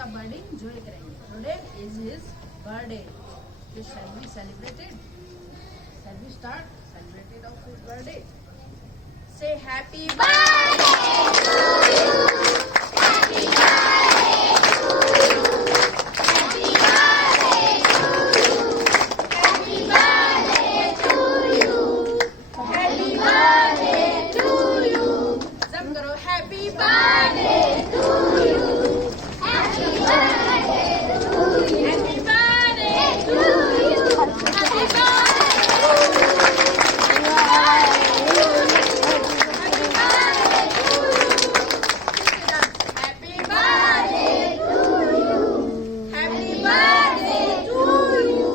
इसका birthday enjoy करेंगे। Today is his birthday, so shall we celebrate it? Shall we start celebrating of his birthday? Say happy birthday to you. Happy birthday to you. Happy birthday to you. Happy birthday to you. Happy birthday to you. सब करो happy birthday to you. Happy birthday to you. Happy birthday to you. Happy Happy birthday to you. Happy birthday to you.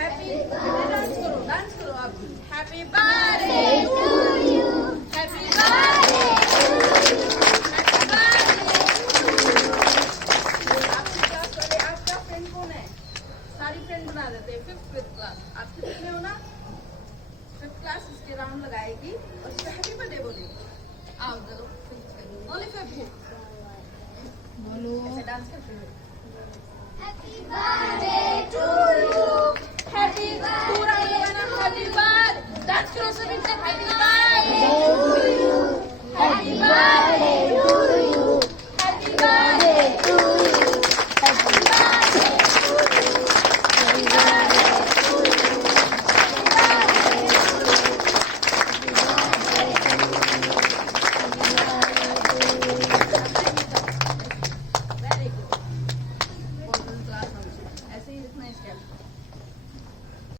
Happy birthday to you. आपकी class वाले आपका friend कौन है? सारी friend बना देते हैं। फिफ्थ क्लास आप कितने हो ना? फिफ्थ क्लास इसके राउंड लगाएगी और इसको हैप्पी बर्थडे बोलेगी। आओ चलो ओनली फिफ्थ बोलो ऐसे डांस करते हुए। Happy birthday to